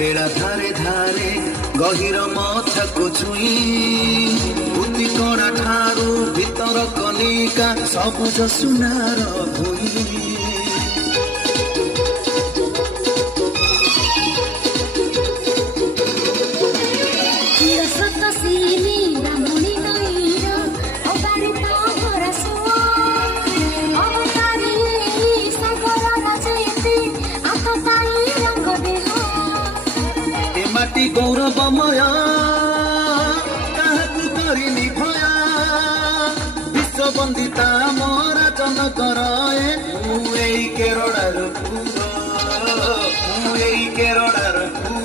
बेड़ा धारे धारे गहिर मथाको छुई बुद्धि कणा ठारू भितर कनिका सबुज सुनार भुई गौरवमय काहाकु करिनी भया विश्ववन्दिता मोरा जनकर एई केरळार पुओ एई केरळार पुओ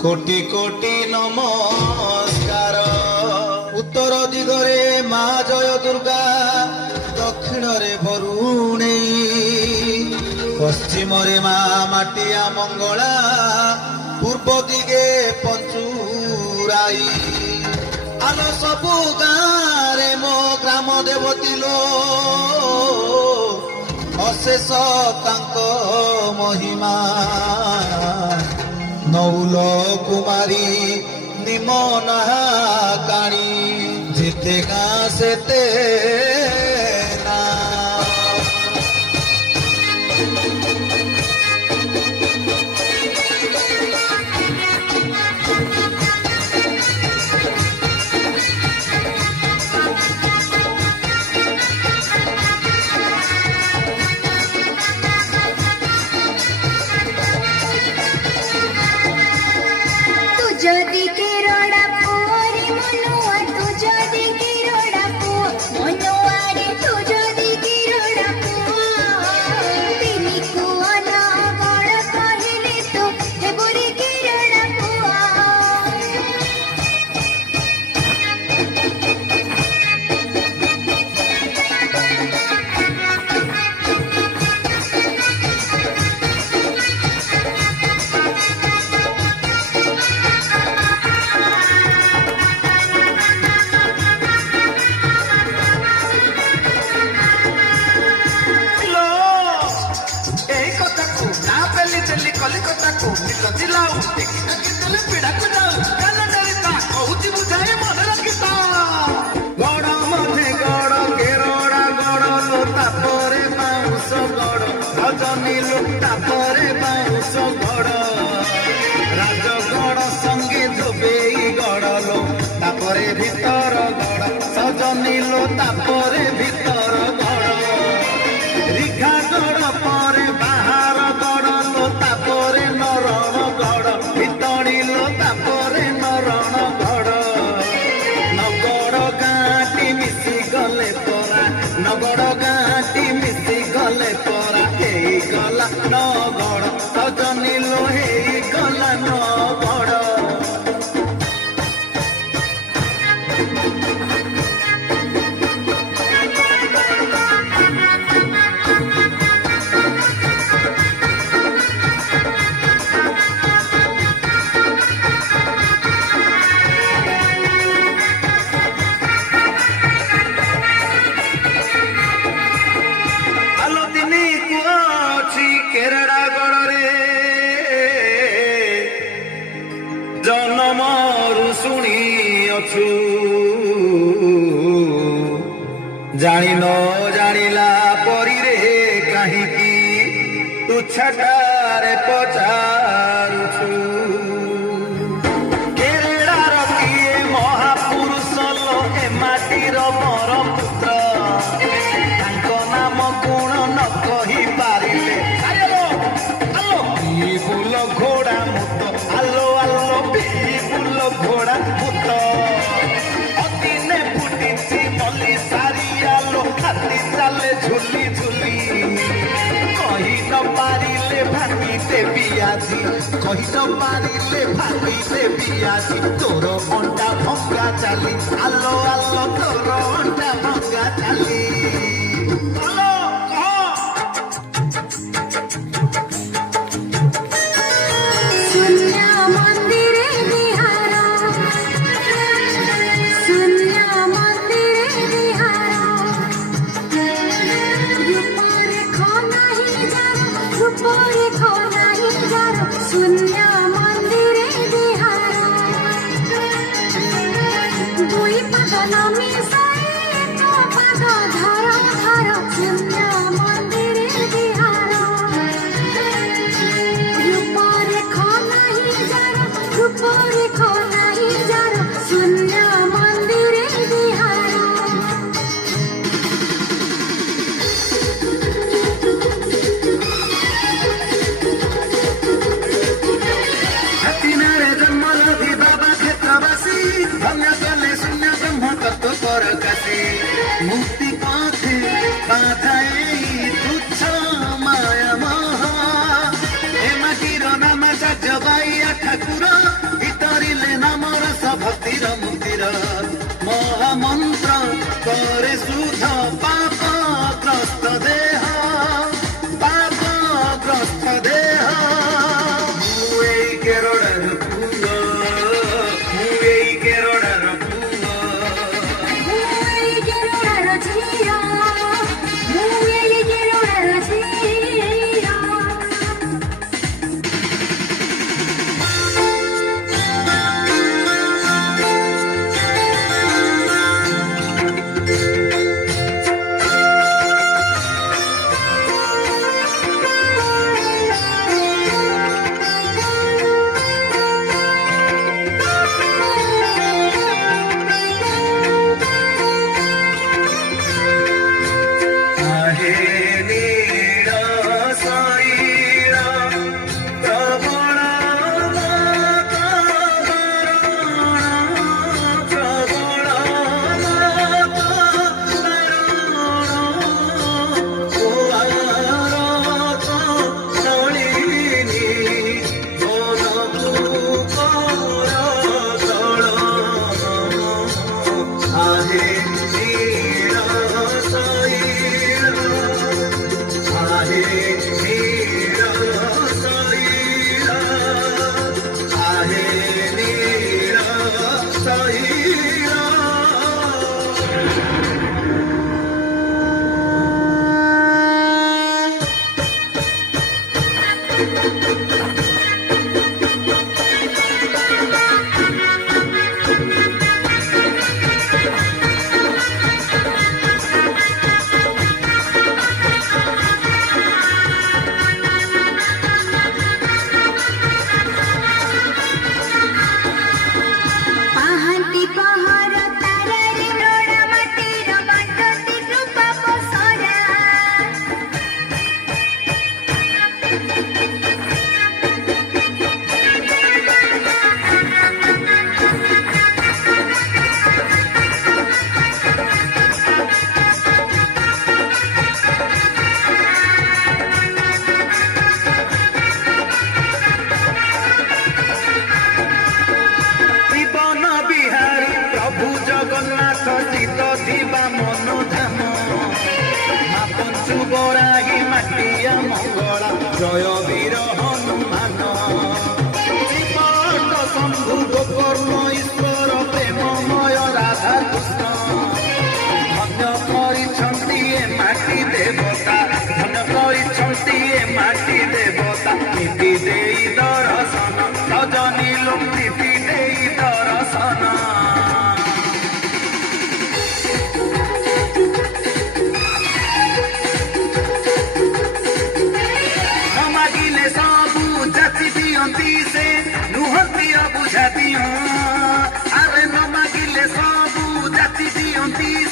कोटि कोटि नमस्कार उत्तर दिगरे मा जय दुर्गा दक्षिण रे भरुणे पश्चिम रे मा माटिया मंगला पूर्व दिगे पंचुराई आलो सबु गारे मो ग्राम देवती लो अशेष तांको महिमा नौल कुमारी निमना काणी जिते गाँ सेते ना যদি কেরড়া পরে মনুয়া তু যদি কেরড়া পু মনুয়ারে তু যদি কেরড়া পু তিনি কুয়ান বড় কহিলে তু হেবরে কেরড়া পুয়া कलिकता को निकल लाऊ देखी तक तले पीड़ा को जाऊ कान डरिता कहूती बुझाए मन रखिता गड़ मधे गड़ ସଜନିଲୁ ତାପରେ ବାଉଁଶ ଗଡ଼ ରାଜଗଡ଼ ସଙ୍ଗେ ଧୋବେଇ ଗଡ଼ଲୋ ତାପରେ ଭିତର ଗଡ଼ ସଜନିଲୁ ତାପରେ ଭିତର ଗଡ଼ ରିଘା ଗଡ଼ ପରେ ବାହାର ଗଡ଼ଲୋ ତାପରେ ନରଣ ଗଡ଼ ଭିତଣିଲୋ ତାପରେ ନରଣ ଗଡ଼ ନଗଡ଼ ଗାଁଟି ମିଶି ଗଲେ ପରା ନଗଡ଼ ଗାଁଟି ମିଶି ଗଲେ ପରା ହେଇଗଲା ନଗଡ଼ ସଜନିଲୋ ହେଇଗଲା ନଗଡ଼ ଆଲୋ ଦିନି କୁଅ ଅଛି କେରଡ଼ା ଗଡ଼ରେ ଜନମରୁ ଶୁଣି ଅଛୁ ଜାଣି ନ ଜାଣିଲା ପରିରେ କାହିଁକି ତୁଚ୍ଛାଟାରେ ପଚାରୁଛୁ କେରଡ଼ାର କିଏ ମହାପୁରୁଷ ଲୋ ଏ ମାଟିର ମୋର ପୁତ୍ର ତାଙ୍କ ନାମ ଗୁଣ ନ କହି ପାରିଲେ ଫୁଲ ଘୋଡ଼ା ମୁତ ଆଲୋ ଆଲୋ ଫୁଲ ଘୋଡ଼ା ମୁତ ଅଦିନେ ଫୁଟିଛି ମଲି ସାରିଆଲୋ ହାତୀ ଚାଲେ ଝୁଲି ଝୁଲି କହି ନ ପାରିଲେ ଭାଙ୍ଗି ଦେବି ଆଜି କହି ନ ପାରିଲେ ଭାଙ୍ଗି ଦେବି ଆଜି ତୋର ଅଣ୍ଟା ଭଙ୍ଗା ଚାଲି ଆଲୋ ଆଲୋ ତୋର ଅଣ୍ଟା ଭଙ୍ଗା ଚାଲି ଆଲୋ କହ ଶୂନ୍ୟ ମନ୍ଦିରେ ବିହାର ଶୂନ୍ୟ ମନ୍ଦିରେ ବିହାର ରୂପରେ ଖନାହି ଯାର ରୂପରେ ଖନାହି ଯାର ଶୂନ୍ୟ ମନ୍ଦିରେ ବିହାର ଦୁଇ ପାଦ ନମି ସାଇ ଏକ ପାଦ ଧର ଧର ଶୂନ୍ୟ ମନ୍ଦିରେ ବିହାର রূপরে খনাহি যার রূপরে খনাহি যার শূন্য মন্দিরে বিহার হাতিনারে জন্মলাভি বাবা ক্ষেত্রবাসী ভঙ্গা চলে শূন্য ব্রহ্ম তত্ত্ব পরকাশী মুক্তি পথে বাধা এই তুচ্ছ মায়া মোহ এ মাটির নামা যাজবাইয়া ঠাকুর ভিতরিলে নাম রস ভক্তির মুক্তির মহামন্ত্র করে শুদ্ধ পাপগ্রস্ত দেহ পাপগ্রস্ত দেহ ମୁଁ ଏଇ କେରଡ଼ାର ପୁଅ ମୁଁ ଏଇ କେରଡ଼ାର ପୁଅ মুই গেরোড়ার ঝিয়া মুই গেরোড়ার ঝিয়া आहे नीळ साईळ प्रबळ प्रबळ ନଳିନୀ आहे नीळ साईळ आहे नीळ साईळ आहे नीळ साईळ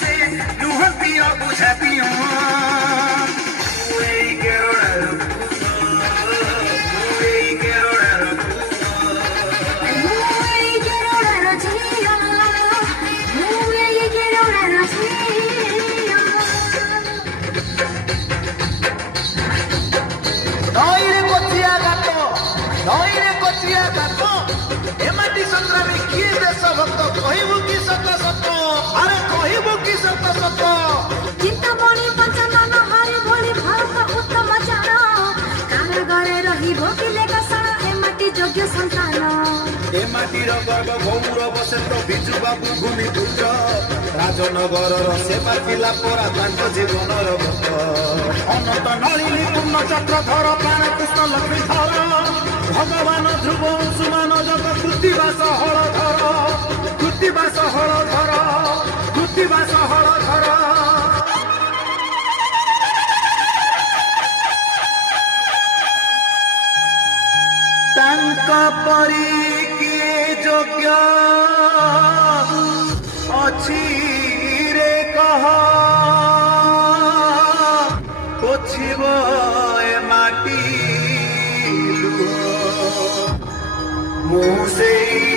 ସେ ନୁହନ୍ତି ଅବୁଝାତିଅ ମୁଁ ଏଇ କେରଳାର ମୁଁ ଏଇ କେରଳାର ମୁଁ ଏଇ କେରଳାର ଝିଅ ମୁଁ ଏଇ କେରଳାର ଝିଅ ନଈରେ କୋଚିଆ ଗାତ ନଈରେ କୋଚିଆ ଗାତ ଏମାଟି ସଂଗ୍ରାମୀ କିଏ ଦେଶ ଭକ୍ତ କହିବୁ କି ସତ ସତ ଆରେ କହିବୁ କି ସତ ସତ ଚିନ୍ତାମଣି ପଞ୍ଚନନ ହରି ଭଳି ଭାରତ ଉତ୍ତମ ଜାଣ କାରାଗାରେ ରହି ଭୋଗିଲେ କଷଣ ଏ ମାଟି ଯୋଗ୍ୟ ସନ୍ତାନ ଏ ମାଟିର ଗର୍ବ ଗୌରବ ଶ୍ରେଷ୍ଠ ବିଜୁ ବାବୁ ଭୂମି ପୂଜ ରାଜନଗରର ସେବା ଥିଲା ପରା ତାଙ୍କ ଜୀବନର ଗତ ଅନନ୍ତ ନଳିନୀ ପୂର୍ଣ୍ଣ ଚକ୍ରଧର ପ୍ରାଣ କୃଷ୍ଣ ଲକ୍ଷ୍ମୀ ଧର ଭଗବାନ ଧ୍ରୁବ ସୁମାନ ଜଗ କୃତିବାସ ହଳଧର କୃତିବାସ ହଳଧର କୃତିବାସ ହଳଧର ତାଙ୍କ ପରି କିଏ ଯୋଗ୍ୟ ଅଛି ରେ କହ ପୋଛିବ ଏ ମାଟି ଲୁହ ମୁଁ ସେଇ